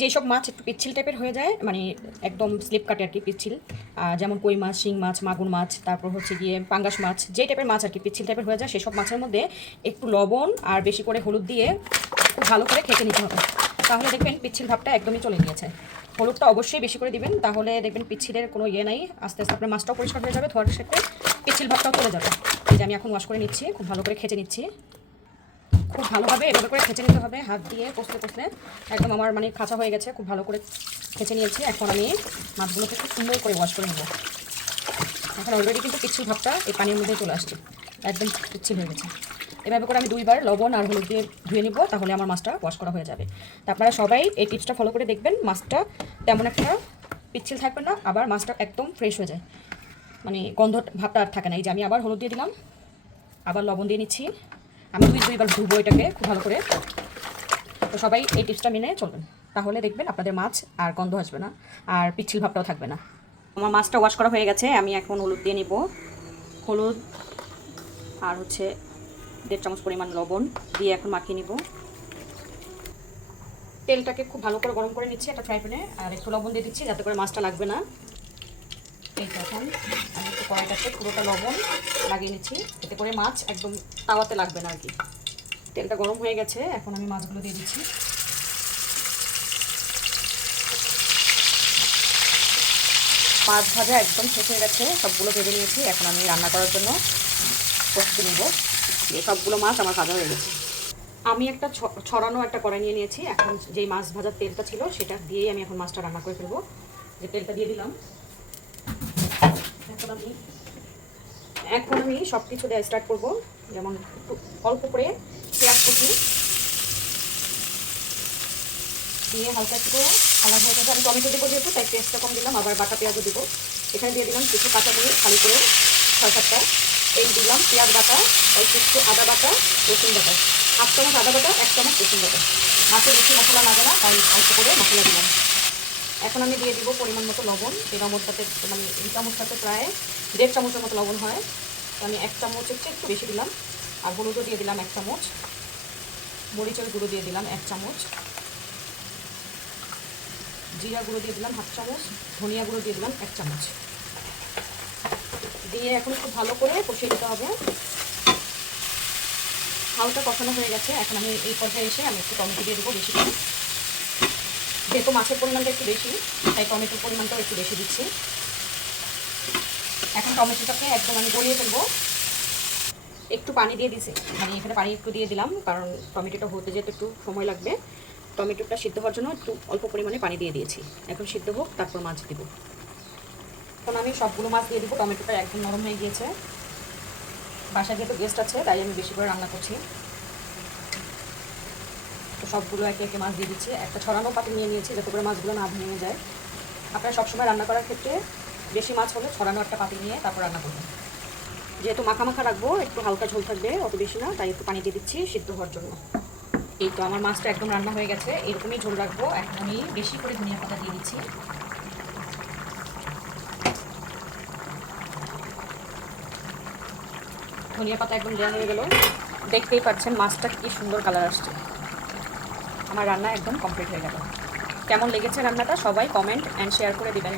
যেসব মাছ একটু পিচ্ছিল টাইপের হয়ে যায় মানে একদম স্লিপ কাটে আর কি পিচ্ছিল যেমন কই মাছ, শিং মাছ, মাগুর মাছ, তারপর হচ্ছে গিয়ে পাঙ্গাস মাছ, যে টাইপের মাছ আর কি পিচ্ছিল টাইপের হয়ে যায়, সেসব মাছের মধ্যে একটু লবণ আর বেশি করে হলুদ দিয়ে খুব ভালো করে খেতে নিতে হবে। তাহলে দেখবেন পিচ্ছিল ভাবটা একদমই চলে গিয়েছে। হলুদটা অবশ্যই বেশি করে দিবেন, তাহলে দেখবেন পিচ্ছিলের কোনো ইয়ে নাই, আস্তে আস্তে আপনার মাছটাও পরিষ্কার হয়ে যাবে, ধোয়ার সাথে পিচ্ছিল ভাবটাও চলে যাবে। এই যে আমি এখন ওয়াশ করে নিচ্ছি, খুব ভালো করে খেচে নিচ্ছি। খুব ভালোভাবে এভাবে করে খেচে নিতে হবে, হাত দিয়ে কষতে কষতে। একদম আমার মানে খাঁচা হয়ে গেছে, খুব ভালো করে খেচে নিয়েছি। এখন আমি মাছগুলোকে খুব সুন্দর করে ওয়াশ করে নেব। এখন অলরেডি কিন্তু পিচ্ছিল ভাবটা এই পানির মধ্যে চলে আসছে। একদম পিচ্ছিল হয়ে গেছে। এভাবে করে আমি দুইবার লবণ আর হলুদ দিয়ে ধুয়ে নিব, তাহলে আমার মাছটা ওয়াশ করা হয়ে যাবে। তা আপনারা সবাই এই টিপসটা ফলো করে দেখবেন, মাছটা তেমন একটা পিচ্ছিল থাকবে না, আবার মাছটা একদম ফ্রেশ হয়ে যায়। মানে গন্ধ ভাবটা আর থাকে না। এই যে আমি আবার হলুদ দিয়ে দিলাম, আবার লবণ দিয়ে নিচ্ছি। আমি দুই দুইবার ধুবো এটাকে খুব ভালো করে। তো সবাই এই টিপসটা মেনে চলবেন। তাহলে দেখবেন আপনাদের মাছ আর গন্ধ আসবে না, আর পিচ্ছিল ভাবটাও থাকবে না। আমার মাছটা ওয়াশ করা হয়ে গেছে, আমি এখন হলুদ দিয়ে নিব। হলুদ আর হচ্ছে দেড় চামচ পরিমাণ লবণ দিয়ে এখন মাখিয়ে নিব। তেলটাকে খুব ভালো করে গরম করে নিচ্ছি একটা ফ্রাই প্যানে, আর একটু লবণ দিয়ে দিচ্ছি, যাতে করে মাছটা লাগবে না। এই তো এখন আমি একটু কড়াইটাতে পুরোটা লবণ লাগিয়ে নিচ্ছি। এতে করে মাছ একদম তাওয়াতে লাগবে না আর কি। তেলটা গরম হয়ে গেছে, এখন আমি মাছগুলো দিয়ে দিচ্ছি। মাছ ভাজা একদম শেষ হয়ে গেছে, সবগুলো ভেজে নিয়েছি। এখন আমি রান্না করার জন্য প্রস্তুতি নেব। এই সবগুলো মাছ আমার ভাজা হয়ে গেছে। আমি একটা ছড়ানো একটা কড়াই নিয়ে নিয়েছি। এখন যেই মাছ ভাজার তেলটা ছিল, সেটা দিয়েই আমি এখন মাছটা রান্না করে ফেলব। যে তেলটা দিয়ে দিলাম এখন আমি এখন আমি সব কিছু দেওয়া স্টার্ট করব। যেমন অল্প করে পেঁয়াজ কুচি দিয়ে হালকা একটু আলাদা হয়ে যাবে আমি টমেটো দেবো যেহেতু, তাই পেঁয়াজটা কম দিলাম, আবার বাটা পেঁয়াজও দেবো। এখানে দিয়ে দিলাম কিছু কাঁচামরিচ খালি করে ছয় সাতটা। এই দিলাম পেঁয়াজ বাটা, অল্প একটু আদা বাটা, রসুন বাটা। হাফ চামচ আদা বাটা, এক চামচ রসুন বাটা। মাছে বেশি মশলা লাগে না, তাই অল্প করে মশলা দিলাম। এখন আমি দিয়ে দিব পরিমাণ মতো লবণ। এই চামচটাতে মানে এই চামচটাতে প্রায় দেড় চামচের মতো লবণ হয়। তো আমি এক চামচ হচ্ছে একটু বেশি দিলাম। আর হলুদও দিয়ে দিলাম এক চামচ। মরিচের গুঁড়ো দিয়ে দিলাম এক চামচ। জিরা গুঁড়ো দিয়ে দিলাম হাফ চামচ। ধনিয়া গুঁড়ো দিয়ে দিলাম এক চামচ। দিয়ে এখন একটু ভালো করে কষিয়ে দিতে হবে। হালকা কষানো হয়ে গেছে। এখন আমি এই পর্যায়ে এসে আমি একটু টমেটো দিয়ে দেবো বেশি করে। যেহেতু মাছের পরিমাণটা একটু বেশি, তাই টমেটোর পরিমাণটাও একটু বেশি দিচ্ছি। এখন টমেটোটাকে একদম আমি গলিয়ে ফেলব। একটু পানি দিয়ে দিছি। মানে এখানে পানি একটু দিয়ে দিলাম, কারণ টমেটোটা হতে যেতে একটু সময় লাগবে। টমেটোটা সিদ্ধ হওয়ার জন্য একটু অল্প পরিমাণে পানি দিয়ে দিয়েছি। এখন সিদ্ধ হোক, তারপর মাছ দিব। এখন আমি সবগুলো মাছ দিয়ে দিব। টমেটোটা একদম নরম হয়ে গিয়েছে। বাসায় যেহেতু গেস্ট আছে, তাই আমি বেশি করে রান্না করছি। তো সবগুলো একে একে মাছ দিয়ে দিচ্ছি। একটা ছড়ানো পাতি নিয়ে নিয়েছি যাতে করে মাছগুলো না ভেঙে যায়। আপনারা সবসময় রান্না করার ক্ষেত্রে বেশি মাছ হলে ছড়ানো একটা পাতি নিয়ে তারপর রান্না করবেন। যেহেতু মাখা মাখা রাখব, একটু হালকা ঝোল থাকবে, অত বেশি না, তাই একটু পানি দিয়ে দিচ্ছি সিদ্ধ হওয়ার জন্য। এই তো আমার মাছটা একদম রান্না হয়ে গেছে, এরকমই ঝোল রাখব। আমি বেশি করে ধনিয়া পাতা দিয়ে দিচ্ছি। ধনিয়া পাতা একদম দেওয়া হয়ে গেল। দেখতেই পাচ্ছেন মাছটা কি সুন্দর কালার আসছে। আমার রান্না একদম কমপ্লিট হয়ে গেল। কেমন লেগেছে রান্নাটা সবাই কমেন্ট অ্যান্ড শেয়ার করে দিবেন।